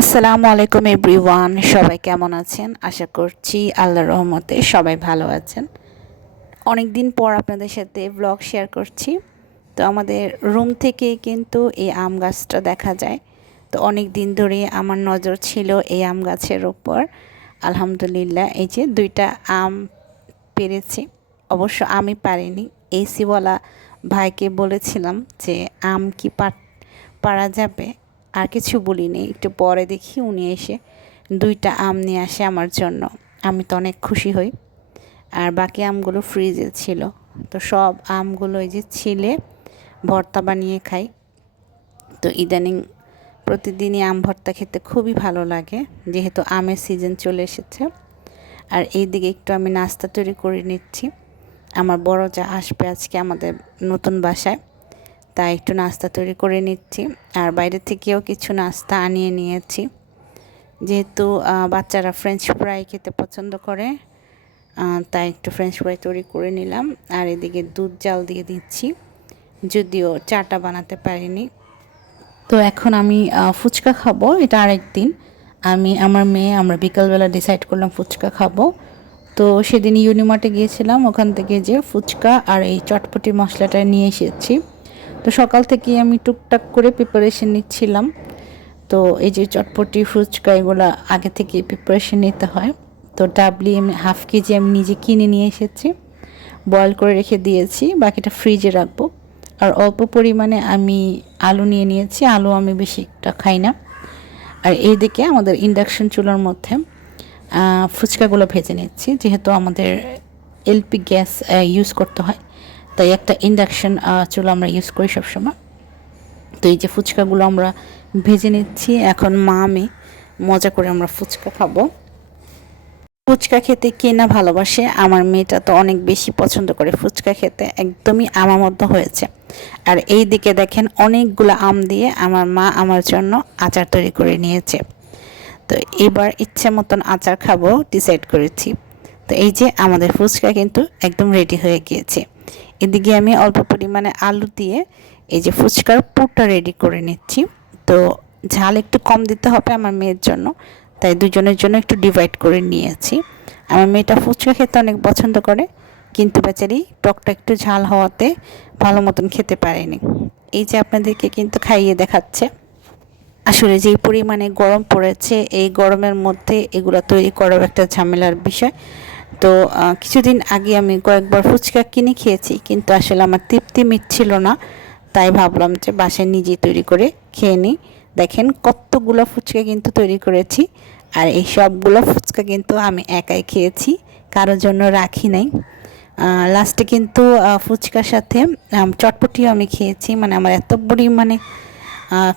আসসালামু আলাইকুম এভরিওয়ান, সবাই কেমন আছেন? আশা করছি আল্লাহর রহমতে সবাই ভালো আছেন। অনেক দিন পর আপনাদের সাথে ব্লগ শেয়ার করছি। তো আমাদের রুম থেকে কিন্তু এই আম গাছটা দেখা যায়। তো অনেক দিন ধরে আমার নজর ছিল এই আম গাছের উপর। আলহামদুলিল্লাহ, এই যে দুইটা আম পেরেছি। অবশ্য আমি পারিনি। এসিওয়ালা ভাইকে বলেছিলাম যে আম কি পারা যাবে। আর কিছু বলিনি। একটু পরে দেখি উনি এসে দুইটা আম নিয়ে আসে আমার জন্য। আমি তো অনেক খুশি হই। আর বাকি আমগুলো ফ্রিজে ছিল। তো সব আমগুলো এই যে ছিলে, ভর্তা বানিয়ে খাই। তো ইদানিং প্রতিদিনই আম ভর্তা খেতে খুবই ভালো লাগে, যেহেতু আমের সিজন চলে এসেছে। আর এই দিকে একটু আমি নাস্তা তৈরি করে নিচ্ছি। আমার বড় যা আসবে আজকে আমাদের নতুন বাসায়। তাই একটু নাস্তা তৈরি করে নিচ্ছি। আর বাইরে থেকেও কিছু নাস্তা আনিয়ে নিয়েছি। যেহেতু বাচ্চারা ফ্রেঞ্চ ফ্রাই খেতে পছন্দ করে তাই একটু ফ্রেঞ্চ ফ্রাই তৈরি করে নিলাম। আর এদিকে দুধ জাল দিয়ে দিচ্ছি। যদিও চাটা বানাতে পারিনি। তো এখন আমি ফুচকা খাব, এটা আরেক দিন আমি, আমার মেয়ে, আমরা বিকালবেলা ডিসাইড করলাম ফুচকা খাব। তো সেদিন ইউনিমার্টে গিয়েছিলাম, ওখান থেকে যে ফুচকা আর এই চটপটি মশলাটা নিয়ে এসেছি। সকাল থেকে আমি টুকটাক করে প্রিপারেশন নিচ্ছিলাম। তো এই যে চটপটি, ফুচকা, এগুলো আগে থেকে প্রিপারেশন নিতে হয়। তো ডাবলি আমি হাফ কেজি আমি নিজে কিনে নিয়ে এসেছি। বয়েল করে রেখে দিয়েছি, বাকিটা ফ্রিজে রাখব। আর অল্প পরিমাণে আমি আলু নিয়ে নিয়েছি, আলু আমি বেশি একটা খাই না। আর এইদিকে আমাদের ইন্ডাকশন চুলার মধ্যে ফুচকাগুলো ভেজে নিচ্ছি। যেহেতু আমাদের এলপি গ্যাস ইউজ করতে হয়। তাই একটা ইন্ডাকশন চুলা আমরা ইউজ করি সবসময়। তো এই যে ফুচকাগুলো আমরা ভেজে নিচ্ছি, এখন মা, আমি মজা করে আমরা ফুচকা খাব। ফুচকা খেতে কে না ভালোবাসে, আমার মেয়েটা তো অনেক বেশি পছন্দ করে ফুচকা খেতে, একদমই আমার মধ্যে হয়েছে। আর এই দিকে দেখেন অনেকগুলো আম দিয়ে আমার মা আমার জন্য আচার তৈরি করে নিয়েছে। তো এবার ইচ্ছে মতন আচার খাব ডিসাইড করেছি। তো এই যে আমাদের ফুচকা কিন্তু একদম রেডি হয়ে গিয়েছে। এদিকে আমি অল্প পরিমাণে আলু দিয়ে এই যে ফুচকার পুরটা রেডি করে নিচ্ছি। তো ঝাল একটু কম দিতে হবে আমার মেয়ের জন্য, তাই দুজনের জন্য একটু ডিভাইড করে নিয়েছি। আমার মেয়েটা ফুচকা খেতে অনেক পছন্দ করে, কিন্তু বেচারি টকটা একটু ঝাল হওয়াতে ভালো মতন খেতে পারেনি। এই যে আপনাদেরকে কিন্তু খাইয়ে দেখাচ্ছে। আসলে যেই পরিমাণে গরম পড়েছে, এই গরমের মধ্যে এগুলো তৈরি করাও একটা ঝামেলার বিষয়। তো কিছুদিন আগে আমি কয়েকবার ফুচকা কিনে খেয়েছি, কিন্তু আসলে আমার তৃপ্তি মিটছিল না। তাই ভাবলাম যে বাসায় নিজে তৈরি করে খেয়ে নিই। দেখেন কতগুলো ফুচকা কিন্তু তৈরি করেছি, আর এই সবগুলো ফুচকা কিন্তু আমি একাই খেয়েছি, কারোর জন্য রাখি নাই। লাস্টে কিন্তু ফুচকার সাথে চটপটিও আমি খেয়েছি মানে আমার এত পরিমাণে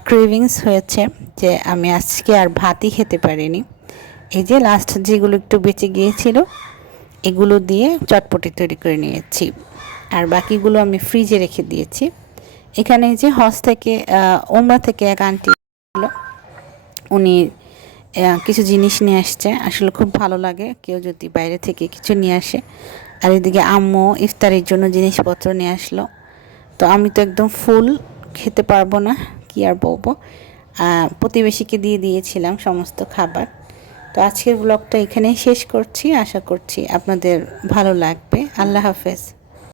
ক্রেভিংস হয়েছে যে আমি আজকে আর ভাতই খেতে পারিনি। এই যে লাস্ট যেগুলো একটু বেঁচে গিয়েছিল এগুলো দিয়ে চটপটি তৈরি করে নিয়েছি। আর বাকিগুলো আমি ফ্রিজে রেখে দিয়েছি। এখানে যে হজ থেকে ওমরা থেকে এক আন্টি উনি কিছু জিনিস নিয়ে আসছে। আসলে খুব ভালো লাগে, কেউ যদি বাইরে থেকে কিছু নিয়ে আসে। আর এদিকে আম্মু ইফতারের জন্য জিনিসপত্র নিয়ে আসলো। তো আমি তো একদম ফুল খেতে পারব না, কি আর বলব। প্রতিবেশীকে দিয়ে দিয়েছিলাম সমস্ত খাবার। তো আজকের ব্লগটা এখানেই শেষ করছি। আশা করছি আপনাদের ভালো লাগবে। আল্লাহ হাফেজ।